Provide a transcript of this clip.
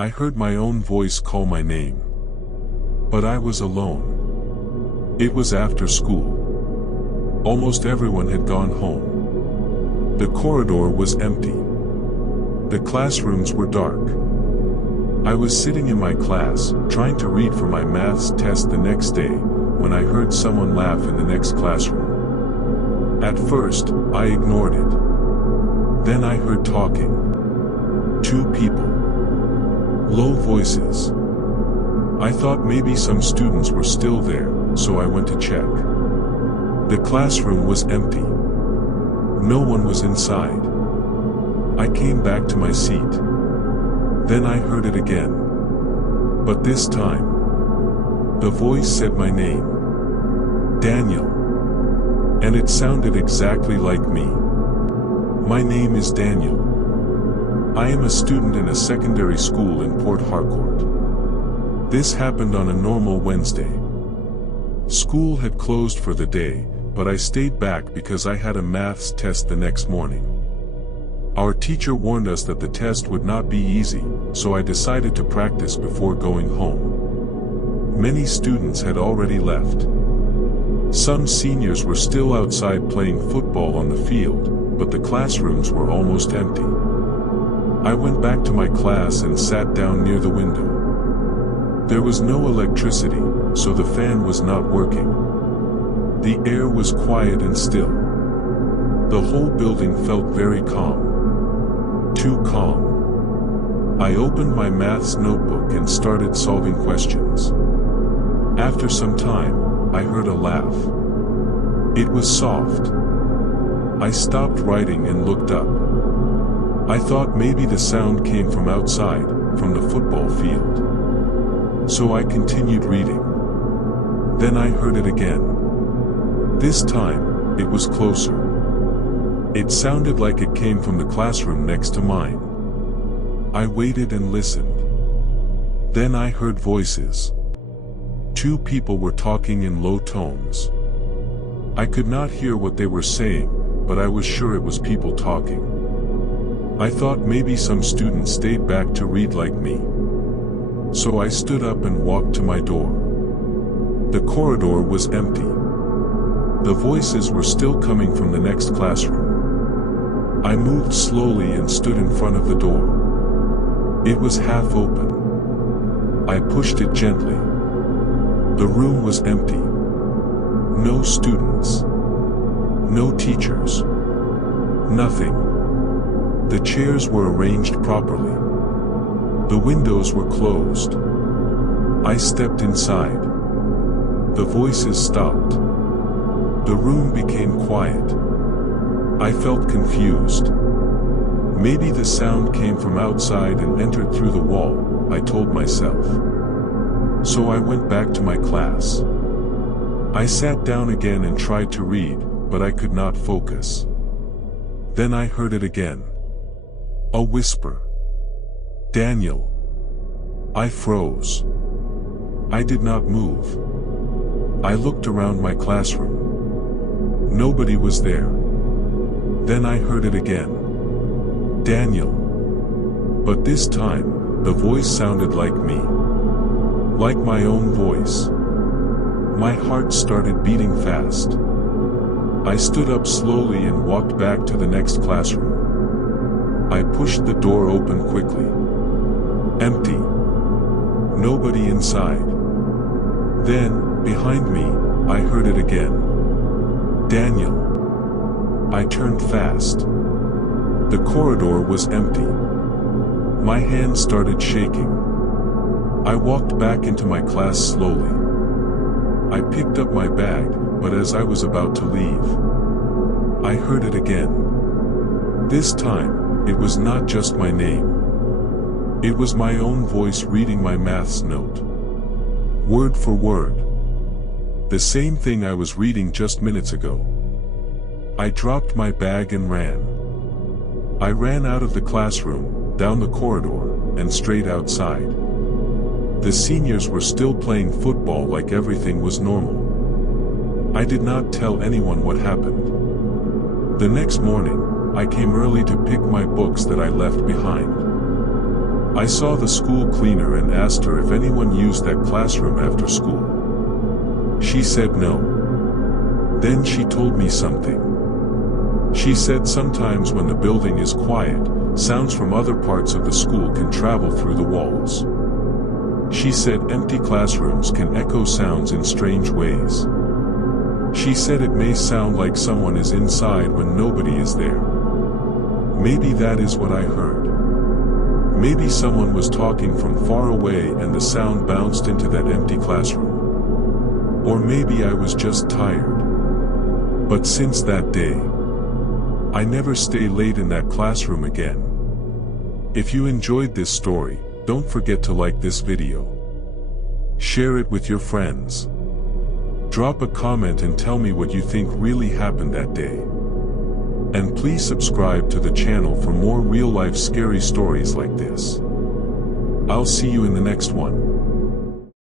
I heard my own voice call my name. But I was alone. It was after school. Almost everyone had gone home. The corridor was empty. The classrooms were dark. I was sitting in my class, trying to read for my maths test the next day, when I heard someone laugh in the next classroom. At first, I ignored it. Then I heard talking. Two people. Low voices. I thought maybe some students were still there, so I went to check. The classroom was empty. No one was inside. I came back to my seat. Then I heard it again. But this time, the voice said my name. Daniel. And it sounded exactly like me. My name is Daniel. I am a student in a secondary school in Port Harcourt. This happened on a normal Wednesday. School had closed for the day, but I stayed back because I had a maths test the next morning. Our teacher warned us that the test would not be easy, so I decided to practice before going home. Many students had already left. Some seniors were still outside playing football on the field, but the classrooms were almost empty. I went back to my class and sat down near the window. There was no electricity, so the fan was not working. The air was quiet and still. The whole building felt very calm. Too calm. I opened my maths notebook and started solving questions. After some time, I heard a laugh. It was soft. I stopped writing and looked up. I thought maybe the sound came from outside, from the football field. So I continued reading. Then I heard it again. This time, it was closer. It sounded like it came from the classroom next to mine. I waited and listened. Then I heard voices. Two people were talking in low tones. I could not hear what they were saying, but I was sure it was people talking. I thought maybe some students stayed back to read like me. So I stood up and walked to my door. The corridor was empty. The voices were still coming from the next classroom. I moved slowly and stood in front of the door. It was half open. I pushed it gently. The room was empty. No students. No teachers. Nothing. The chairs were arranged properly. The windows were closed. I stepped inside. The voices stopped. The room became quiet. I felt confused. Maybe the sound came from outside and entered through the wall, I told myself. So I went back to my class. I sat down again and tried to read, but I could not focus. Then I heard it again. A whisper. Daniel. I froze. I did not move. I looked around my classroom. Nobody was there. Then I heard it again. Daniel. But this time, the voice sounded like me. Like my own voice. My heart started beating fast. I stood up slowly and walked back to the next classroom. I pushed the door open quickly. Empty. Nobody inside. Then, behind me, I heard it again. Daniel. I turned fast. The corridor was empty. My hands started shaking. I walked back into my class slowly. I picked up my bag, but as I was about to leave, I heard it again. This time, it was not just my name. It was my own voice reading my maths note. Word for word. The same thing I was reading just minutes ago. I dropped my bag and ran. I ran out of the classroom, down the corridor, and straight outside. The seniors were still playing football like everything was normal. I did not tell anyone what happened. The next morning, I came early to pick my books that I left behind. I saw the school cleaner and asked her if anyone used that classroom after school. She said no. Then she told me something. She said sometimes when the building is quiet, sounds from other parts of the school can travel through the walls. She said empty classrooms can echo sounds in strange ways. She said it may sound like someone is inside when nobody is there. Maybe that is what I heard. Maybe someone was talking from far away and the sound bounced into that empty classroom. Or maybe I was just tired. But since that day, I never stay late in that classroom again. If you enjoyed this story, don't forget to like this video. Share it with your friends. Drop a comment and tell me what you think really happened that day. And please subscribe to the channel for more real-life scary stories like this. I'll see you in the next one.